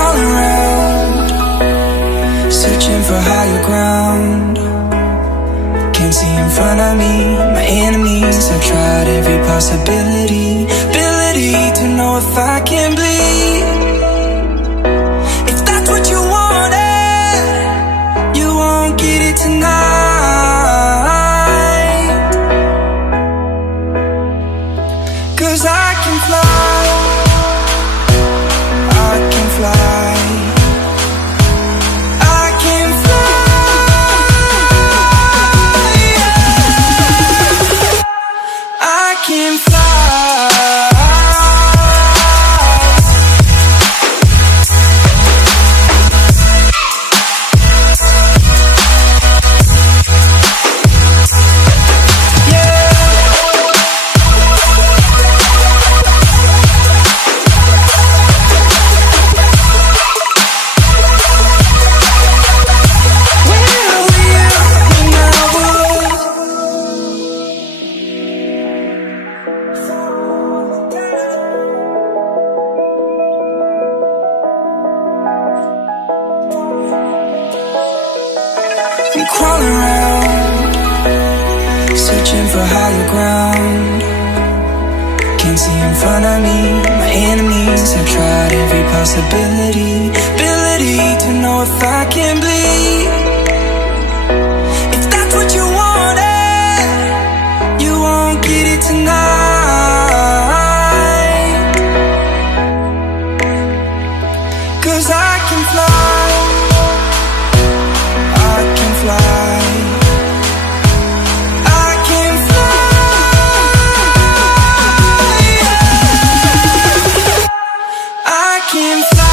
crawling around, searching for higher ground. Can't see in front of me, my enemies. I've tried every possibility, ability to know if I can bleed. If that's what you wanted, you won't get it tonight. 'Cause I can fly, I can fly, I can fly, yeah. I can fly. I'm crawling around, searching for higher ground. Can't see in front of me, my enemies. I've tried every possibility, ability to know if I can bleed. If that's what you wanted, you won't get it tonight. 'Cause I can fly, I can fly, I can fly, yeah. I can fly.